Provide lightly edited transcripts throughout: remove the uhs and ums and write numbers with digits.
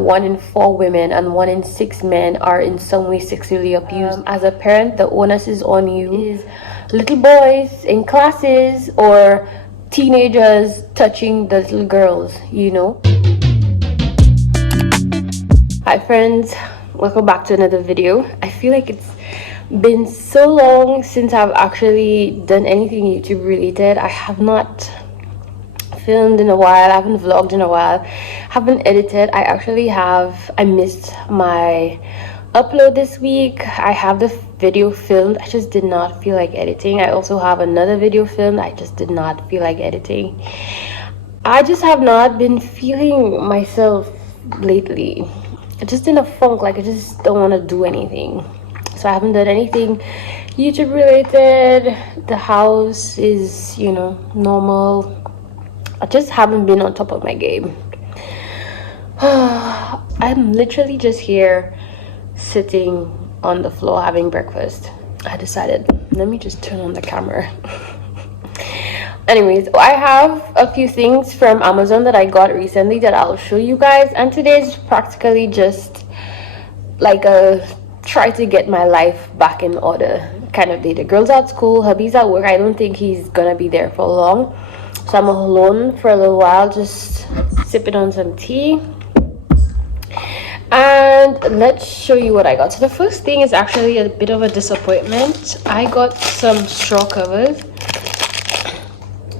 1 in 4 women and 1 in 6 men are in some way sexually abused. As a parent, the onus is on you. Is little boys in classes or teenagers touching the little girls, you know. Hi friends, welcome back to another video. I feel like it's been so long since I've actually done anything YouTube related. I have not filmed in a while, I haven't vlogged in a while, haven't edited. I missed my upload this week. I have the video filmed, I just did not feel like editing. I also have another video filmed, I just did not feel like editing. I just have not been feeling myself lately. Just in a funk, like I just don't want to do anything. So I haven't done anything YouTube related. The house is, you know, normal. I just haven't been on top of my game. I'm literally just here sitting on the floor having breakfast. I decided, let me just turn on the camera. Anyways, I have a few things from Amazon that I got recently that I'll show you guys, and today's practically just like a try to get my life back in order kind of day. The girl's at school, hubby's at work. I don't think he's gonna be there for long, so I'm alone for a little while, just sipping on some tea. And let's show you what I got. So the first thing is actually a bit of a disappointment. I got some straw covers.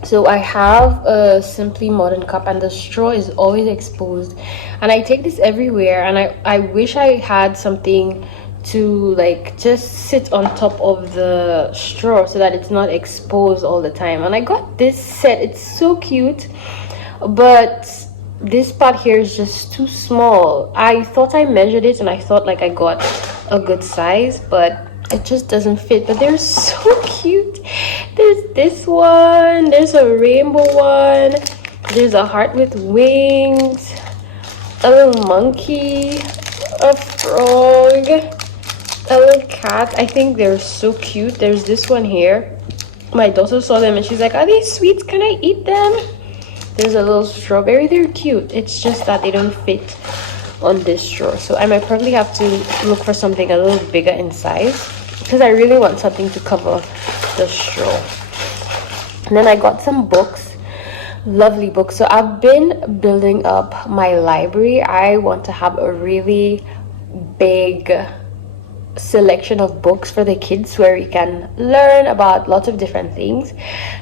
So I have a Simply Modern cup and the straw is always exposed, and I take this everywhere, and I wish I had something to like just sit on top of the straw so that it's not exposed all the time. And I got this set. It's so cute, but this part here is just too small. I thought I measured it and I thought like I got a good size, but it just doesn't fit. But they're so cute. There's this one, there's a rainbow one, there's a heart with wings, a little monkey, a frog, a little cat. I think they're so cute. There's this one here. My daughter saw them and she's like, are these sweets, can I eat them? There's a little strawberry. They're cute, it's just that they don't fit on this straw, so I might probably have to look for something a little bigger in size, because I really want something to cover the straw. And then I got some books, lovely books. So I've been building up my library. I want to have a really big selection of books for the kids where we can learn about lots of different things.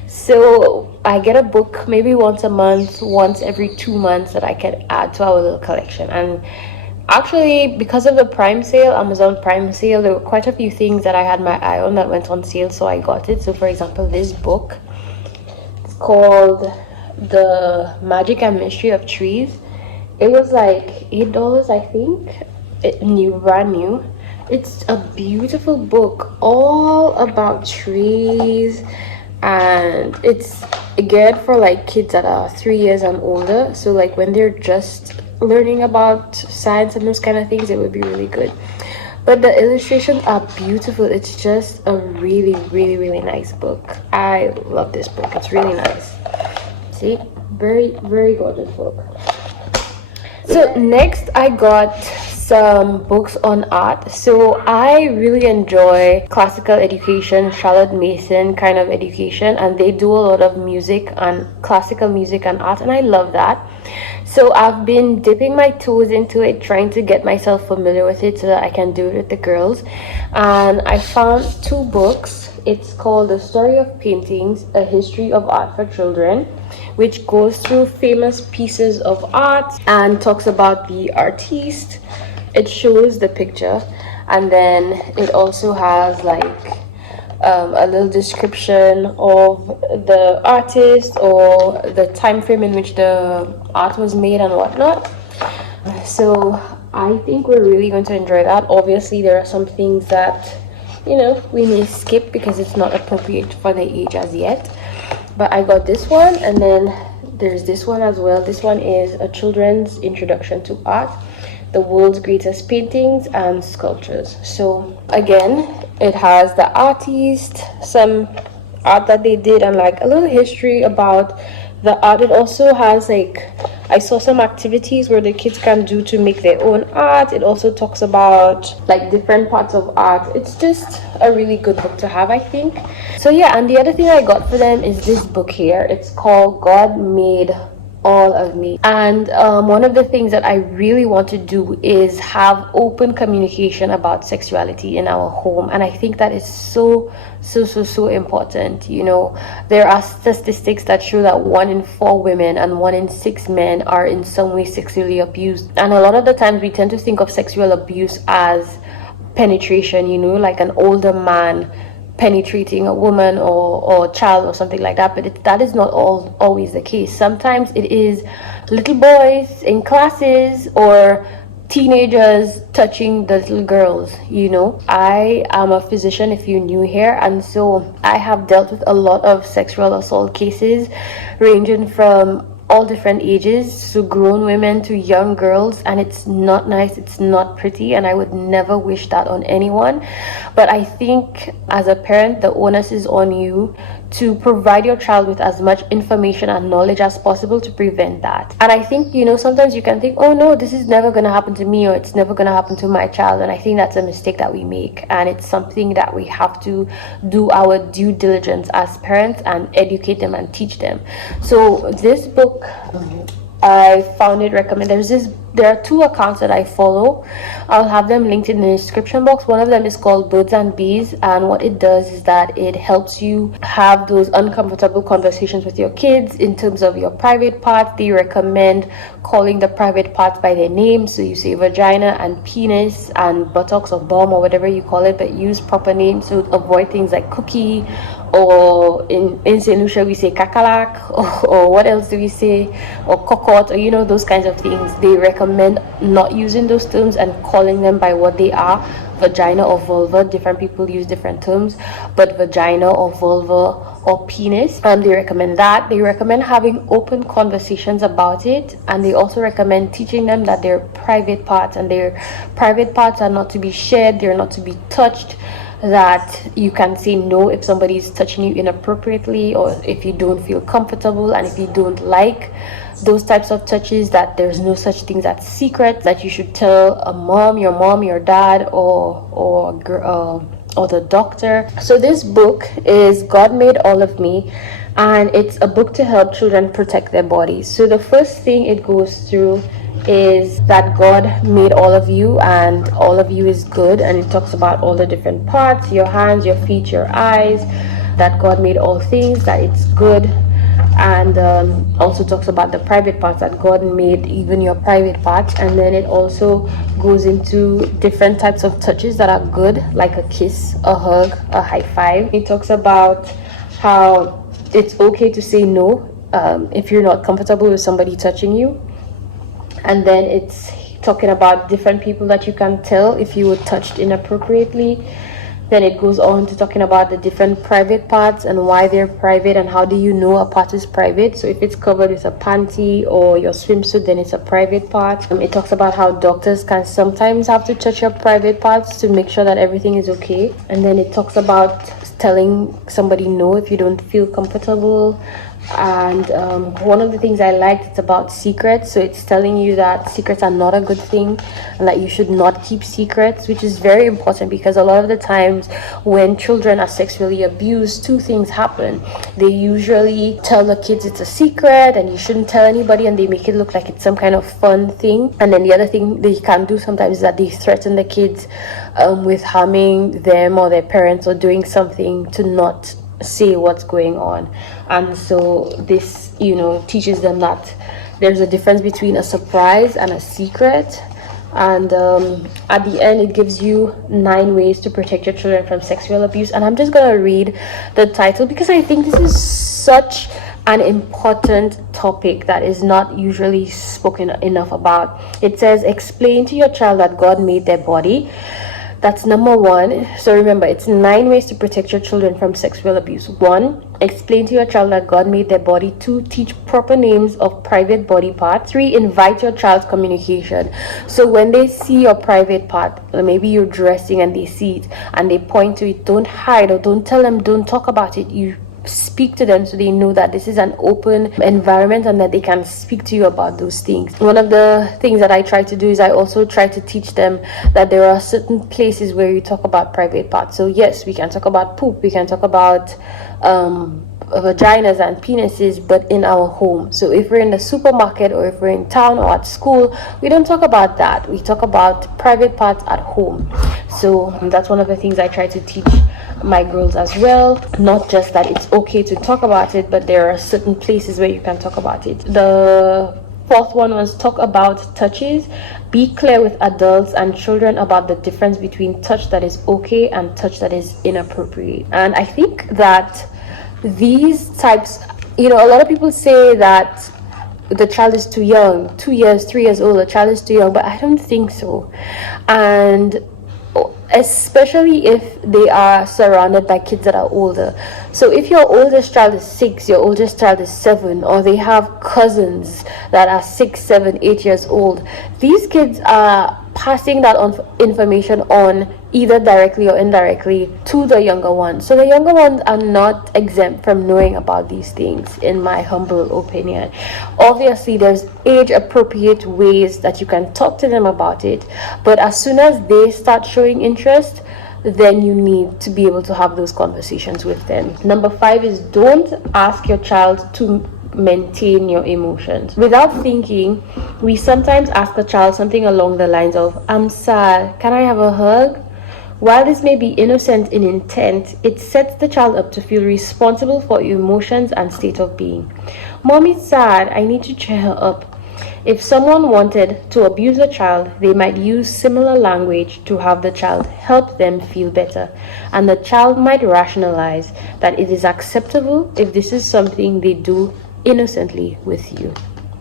So I get a book maybe once a month, once every 2 months, that I can add to our little collection. And actually, because of the Prime sale, Amazon Prime sale, there were quite a few things that I had my eye on that went on sale, so I got it. So for example, this book, it's called The Magic and Mystery of Trees. It was like $8, I think, brand new. It's a beautiful book all about trees, and it's geared for like kids that are 3 years and older. So like when they're just learning about science and those kind of things, it would be really good. But the illustrations are beautiful. It's just a really, really, really nice book. I love this book. It's really nice. See, very, very gorgeous book. So next I got some books on art. So I really enjoy classical education, Charlotte Mason kind of education, and they do a lot of music and classical music and art, and I love that. So I've been dipping my toes into it, trying to get myself familiar with it so that I can do it with the girls. And I found 2 books. It's called The Story of Paintings, A History of Art for Children, which goes through famous pieces of art and talks about the artiste. It shows the picture, and then it also has like a little description of the artist or the time frame in which the art was made and whatnot. So I think we're really going to enjoy that. Obviously there are some things that, you know, we may skip because it's not appropriate for the age as yet. But I got this one, and then there's this one as well. This one is a children's introduction to art, the world's greatest paintings and sculptures. So again, it has the artist, some art that they did, and like a little history about the art. It also has like I saw some activities where the kids can do to make their own art. It also talks about like different parts of art. It's just a really good book to have, I think. So yeah, and the other thing I got for them is this book here. It's called God Made All of Me. And one of the things that I really want to do is have open communication about sexuality in our home, and I think that is so important. You know, there are statistics that show that 1 in 4 women and 1 in 6 men are in some way sexually abused, and a lot of the times we tend to think of sexual abuse as penetration, you know, like an older man penetrating a woman or child or something like that, but that is not always the case. Sometimes it is little boys in classes or teenagers touching the little girls. You know, I am a physician, if you're new here, and so I have dealt with a lot of sexual assault cases ranging from all different ages, so grown women to young girls, and it's not nice, it's not pretty, and I would never wish that on anyone. But I think as a parent, the onus is on you to provide your child with as much information and knowledge as possible to prevent that. And I think, you know, sometimes you can think, oh no, this is never going to happen to me, or it's never going to happen to my child, and I think that's a mistake that we make, and it's something that we have to do our due diligence as parents and educate them and teach them. So this book, I found it recommended. There are 2 accounts that I follow. I'll have them linked in the description box. One of them is called Birds and Bees, and what it does is that it helps you have those uncomfortable conversations with your kids in terms of your private parts. They recommend calling the private parts by their names, so you say vagina and penis and buttocks or bum or whatever you call it, but use proper names to avoid things like cookie, or in St. Lucia we say kakalak, or what else do we say, or cockot, or you know, those kinds of things. They recommend not using those terms and calling them by what they are, vagina or vulva. Different people use different terms, but vagina or vulva or penis, they recommend that. They recommend having open conversations about it, and they also recommend teaching them that they're private parts, and their private parts are not to be shared, they're not to be touched, that you can say no if somebody is touching you inappropriately, or if you don't feel comfortable, and if you don't like those types of touches, that there's no such thing as secret, that you should tell a mom, your dad, or the doctor. So this book is God Made All of Me, and it's a book to help children protect their bodies. So the first thing it goes through is that God made all of you, and all of you is good, and it talks about all the different parts, your hands, your feet, your eyes, that God made all things, that it's good, and also talks about the private parts, that God made even your private parts. And then it also goes into different types of touches that are good, like a kiss, a hug, a high five. It talks about how it's okay to say no if you're not comfortable with somebody touching you. And then it's talking about different people that you can tell if you were touched inappropriately. Then it goes on to talking about the different private parts and why they're private, and how do you know a part is private. So if it's covered with a panty or your swimsuit, then it's a private part. It talks about how doctors can sometimes have to touch your private parts to make sure that everything is okay. And then it talks about telling somebody no if you don't feel comfortable. And one of the things I liked, it's about secrets. So it's telling you that secrets are not a good thing, and that you should not keep secrets, which is very important, because a lot of the times when children are sexually abused, 2 things happen. They usually tell the kids it's a secret and you shouldn't tell anybody, and they make it look like it's some kind of fun thing. And then the other thing they can do sometimes is that they threaten the kids with harming them or their parents, or doing something to not say what's going on. And so this, you know, teaches them that there's a difference between a surprise and a secret. And at the end, it gives you 9 ways to protect your children from sexual abuse. And I'm just gonna read the title, because I think this is such an important topic that is not usually spoken enough about. It says, explain to your child that God made their body. That's number 1. So remember, it's 9 ways to protect your children from sexual abuse. 1, explain to your child that God made their body. 2, teach proper names of private body parts. 3, invite your child's communication. So when they see your private part, or maybe you're dressing and they see it and they point to it, don't hide, or don't tell them, don't talk about it. You speak to them so they know that this is an open environment and that they can speak to you about those things. One of the things that I try to do is I also try to teach them that there are certain places where you talk about private parts. So yes, we can talk about poop, we can talk about vaginas and penises, but in our home. So if we're in the supermarket or if we're in town or at school, we don't talk about that. We talk about private parts at home. So that's one of the things I try to teach my girls as well. Not just that it's okay to talk about it, but there are certain places where you can talk about it. The fourth one was talk about touches. Be clear with adults and children about the difference between touch that is okay and touch that is inappropriate. And I think that these types, a lot of people say that the child is too young, 2 years, 3 years old, the child is too young, but I don't think so. And especially if they are surrounded by kids that are older. So if your oldest child is 6, your oldest child is 7, or they have cousins that are 6, 7, 8 years old, these kids are passing that information on either directly or indirectly to the younger ones. So the younger ones are not exempt from knowing about these things, in my humble opinion. Obviously, there's age appropriate ways that you can talk to them about it, but as soon as they start showing interest, then you need to be able to have those conversations with them. Number 5 is don't ask your child to maintain your emotions. Without thinking, we sometimes ask a child something along the lines of, "I'm sad, can I have a hug?" While this may be innocent in intent, it sets the child up to feel responsible for emotions and state of being. "Mommy's sad, I need to cheer her up." If someone wanted to abuse a child, they might use similar language to have the child help them feel better, and the child might rationalize that it is acceptable if this is something they do innocently with you.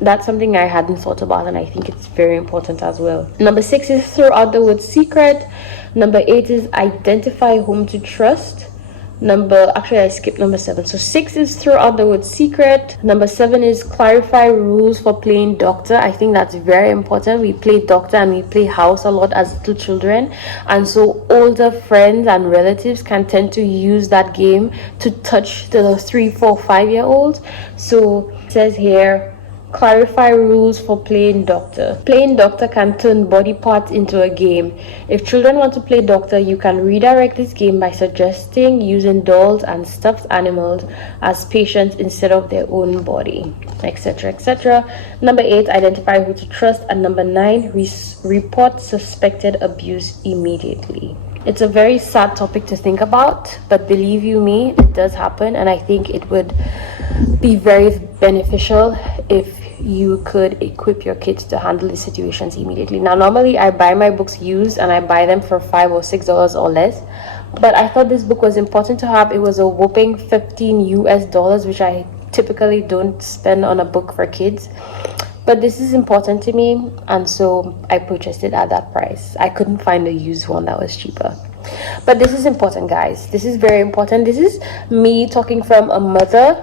That's something I hadn't thought about, and I think it's very important as well. Number 6 is throw out the word secret. Number 8 is identify whom to trust. I skipped number 7. So 6 is throw out the word secret. Number 7 is clarify rules for playing doctor. I think that's very important. We play doctor and we play house a lot as little children, and so older friends and relatives can tend to use that game to touch the 3, 4, 5-year-olds. So it says here, clarify rules for playing doctor. Playing doctor can turn body parts into a game. If children want to play doctor, you can redirect this game by suggesting using dolls and stuffed animals as patients instead of their own body, etc., etc. Number 8, identify who to trust. And number 9, report suspected abuse immediately. It's a very sad topic to think about, but believe you me, it does happen, and I think it would be very beneficial if you could equip your kids to handle these situations immediately. Now, normally I buy my books used and I buy them for $5 or $6 or less, but I thought this book was important to have. It was a whopping $15, which I typically don't spend on a book for kids, but this is important to me, and so I purchased it at that price. I couldn't find a used one that was cheaper. But this is important, guys. This is very important. This is me talking from a mother,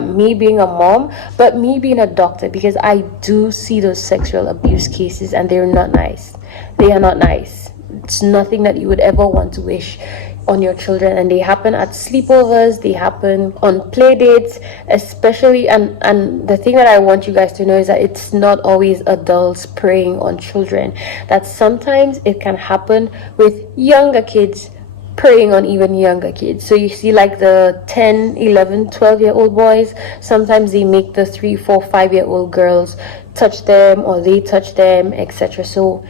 me being a mom, but me being a doctor, because I do see those sexual abuse cases, and they're not nice. They are not nice. It's nothing that you would ever want to wish on your children, and they happen at sleepovers, they happen on play dates especially, and the thing that I want you guys to know is that it's not always adults preying on children, that sometimes it can happen with younger kids preying on even younger kids. So you see, like the 10, 11, 12-year-old boys, sometimes they make the 3, 4, 5-year-old girls touch them, or they touch them, etc. So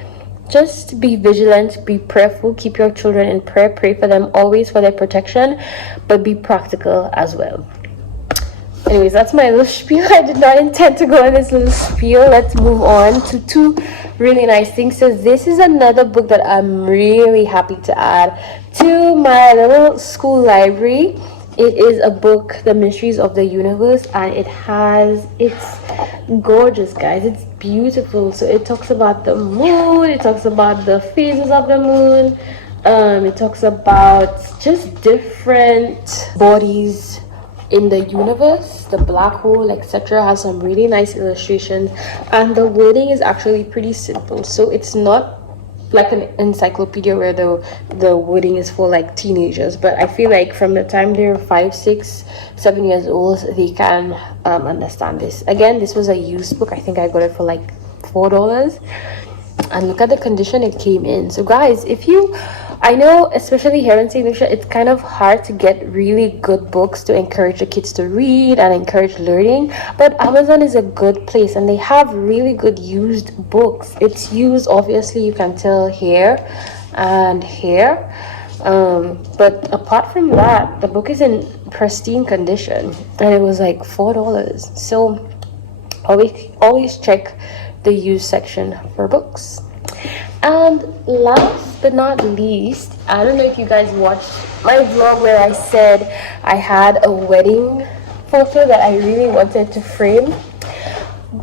just be vigilant, be prayerful, keep your children in prayer, pray for them always for their protection, but be practical as well. Anyways, that's my little spiel. I did not intend to go on this little spiel. Let's move on to 2 really nice things. So this is another book that I'm really happy to add to my little school library. It is a book, The Mysteries of the Universe, and it's gorgeous, guys. It's beautiful. So it talks about the moon, it talks about the phases of the moon, it talks about just different bodies in the universe, the black hole, etc. Has some really nice illustrations, and the wording is actually pretty simple. So it's not like an encyclopedia where the wording is for like teenagers, but I feel like from the time they're 5, 6, 7 years old, they can understand this. Again, this was a used book. I think I got it for like $4, and look at the condition it came in. So guys, if you, I know especially here in St. Lucia, it's kind of hard to get really good books to encourage the kids to read and encourage learning, but Amazon is a good place and they have really good used books. It's used, obviously you can tell here and here, but apart from that, the book is in pristine condition and it was like $4. So always check the used section for books. And last but not least, I don't know if you guys watched my vlog where I said I had a wedding photo that I really wanted to frame,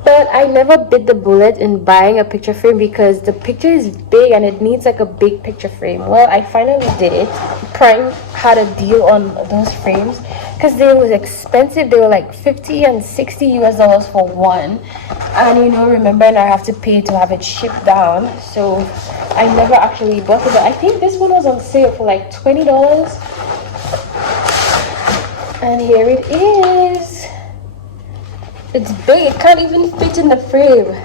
but I never bit the bullet in buying a picture frame because the picture is big and it needs like a big picture frame. Well, I finally did it. Prime had a deal on those frames because they were expensive. They were like 50 and 60 US dollars for one, and you know, remember, and I have to pay to have it shipped down, so I never actually bought it. But I think this one was on sale for like $20, and here it is. It's big, it can't even fit in the frame.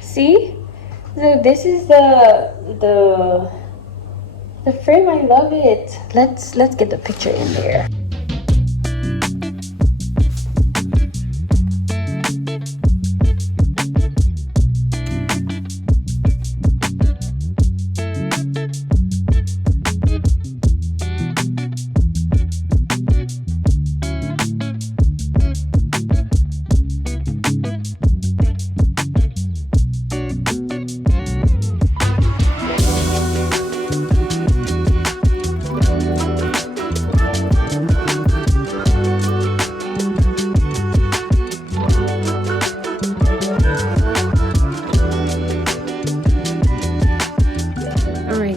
See, so this is the frame. I love it. Let's get the picture in there.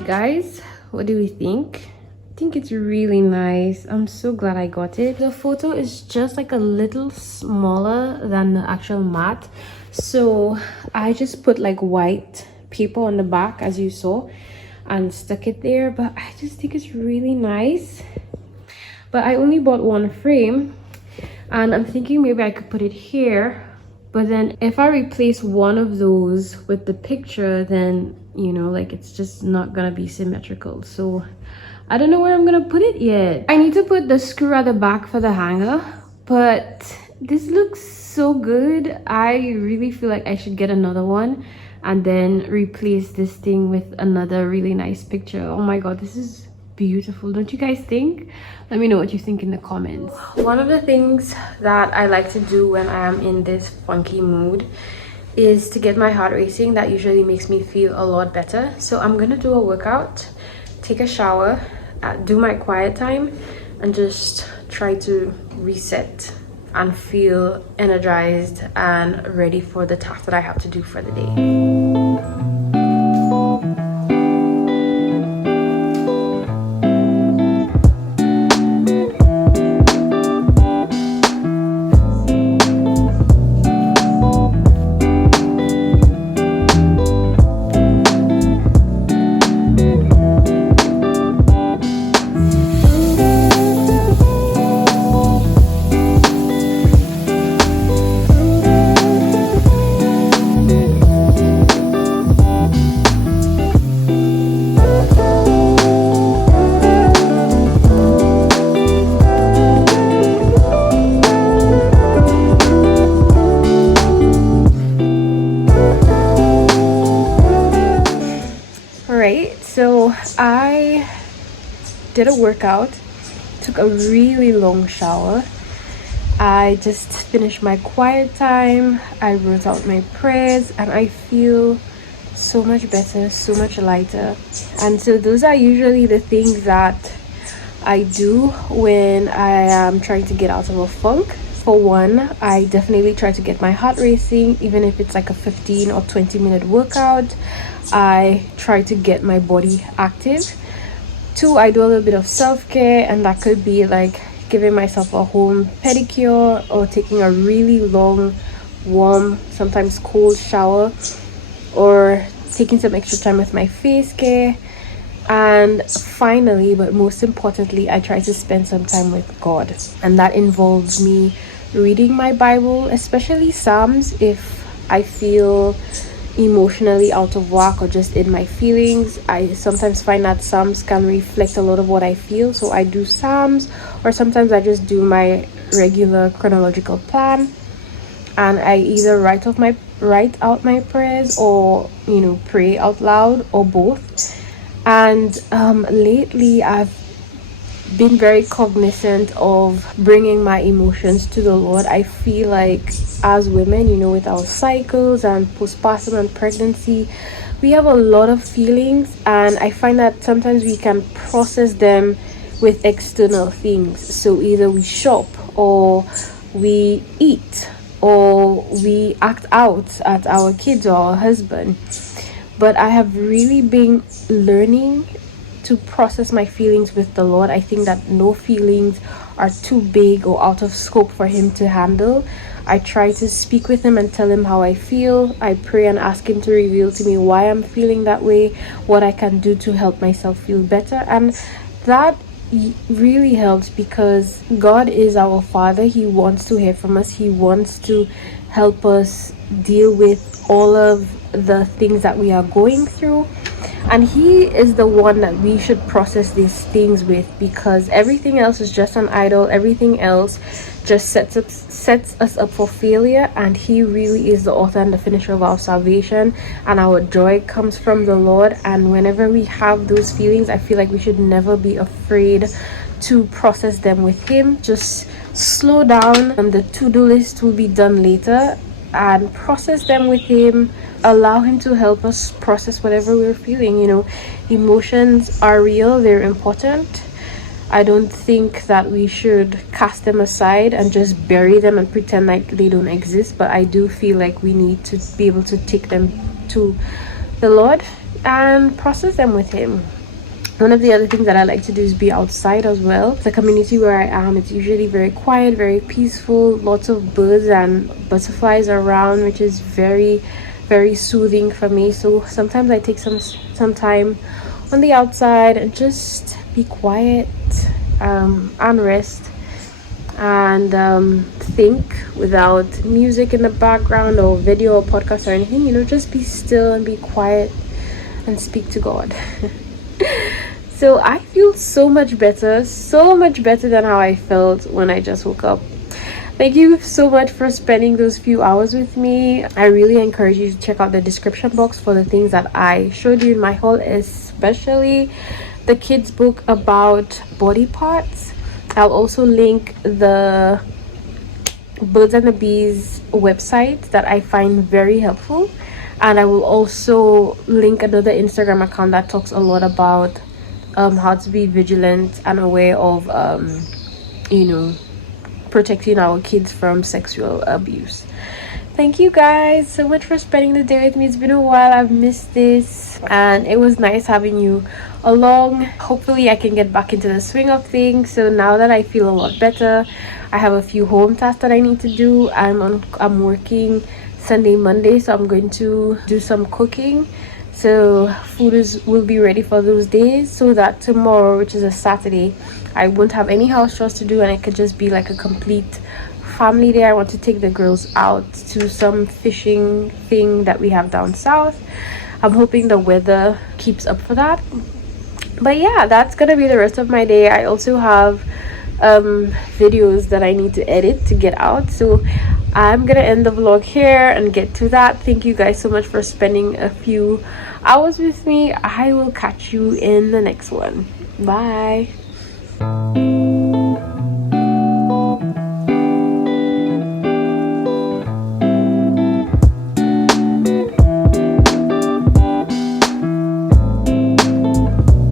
Guys, what do we think? I think it's really nice. I'm so glad I got it. The photo is just like a little smaller than the actual mat, so I just put like white paper on the back as you saw and stuck it there. But I just think it's really nice. But I only bought one frame and I'm thinking maybe I could put it here, but then if I replace one of those with the picture, then you know, like it's just not gonna be symmetrical. So I don't know where I'm gonna put it yet. I need to put the screw at the back for the hanger, but this looks so good. I really feel like I should get another one and then replace this thing with another really nice picture. Oh my god, this is beautiful, don't you guys think? Let me know what you think in the comments. One of the things that I like to do when I am in this funky mood is to get my heart racing. That usually makes me feel a lot better. So I'm gonna do a workout, take a shower, do my quiet time, and just try to reset and feel energized and ready for the task that I have to do for the day. So I did a workout, took a really long shower. I just finished my quiet time. I wrote out my prayers and I feel so much better, so much lighter. And so those are usually the things that I do when I am trying to get out of a funk. For one, I definitely try to get my heart racing, even if it's like a 15 or 20-minute workout. I try to get my body active. Two, I do a little bit of self-care, and that could be like giving myself a home pedicure or taking a really long, warm, sometimes cold shower, or taking some extra time with my face care. And finally, but most importantly, I try to spend some time with God, and that involves me reading my Bible, especially Psalms. If I feel emotionally out of whack or just in my feelings, I sometimes find that Psalms can reflect a lot of what I feel, so I do Psalms, or sometimes I just do my regular chronological plan, and I either write out my prayers, or pray out loud, or both. And lately I've been very cognizant of bringing my emotions to the Lord. I feel like as women, with our cycles and postpartum and pregnancy, we have a lot of feelings, and I find that sometimes we can process them with external things. So either we shop, or we eat, or we act out at our kids or our husband. But I have really been learning to process my feelings with the Lord. I think that no feelings are too big or out of scope for Him to handle. I try to speak with Him and tell Him how I feel. I pray and ask Him to reveal to me why I'm feeling that way, what I can do to help myself feel better. And that really helps, because God is our Father. He wants to hear from us. He wants to help us deal with all of the things that we are going through, and He is the one that we should process these things with, because everything else is just an idol. Everything else just sets us up for failure, and He really is the author and the finisher of our salvation, and our joy comes from the Lord. And whenever we have those feelings, I feel like we should never be afraid to process them with Him. Just slow down, and the to-do list will be done later, and process them with Him. Allow Him to help us process whatever we're feeling. Emotions are real, they're important. I don't think that we should cast them aside and just bury them and pretend like they don't exist, but I do feel like we need to be able to take them to the Lord and process them with Him. One of the other things that I like to do is be outside as well. The community where I am, it's usually very quiet, very peaceful, lots of birds and butterflies around, which is very, very soothing for me. So sometimes I take some time on the outside and just be quiet, and rest, and think without music in the background or video or podcast or anything. Just be still and be quiet and speak to God. So I feel so much better than how I felt when I just woke up. Thank you so much for spending those few hours with me. I really encourage you to check out the description box for the things that I showed you in my haul, especially the kids book about body parts. I'll also link the Birds and the Bees website that I find very helpful, and I will also link another Instagram account that talks a lot about how to be vigilant and aware of protecting our kids from sexual abuse. Thank you guys so much for spending the day with me. It's been a while. I've missed this, and it was nice having you along. Hopefully I can get back into the swing of things. So now that I feel a lot better, I have a few home tasks that I need to do. I'm working Sunday, Monday, so I'm going to do some cooking. So food will be ready for those days, so that tomorrow, which is a Saturday, I won't have any house chores to do, and it could just be like a complete family day. I want to take the girls out to some fishing thing that we have down south. I'm hoping the weather keeps up for that. But yeah, that's gonna be the rest of my day. I also have videos that I need to edit to get out, so I'm gonna end the vlog here and get to that. Thank you guys so much for spending a few hours with me. I will catch you in the next one. Bye.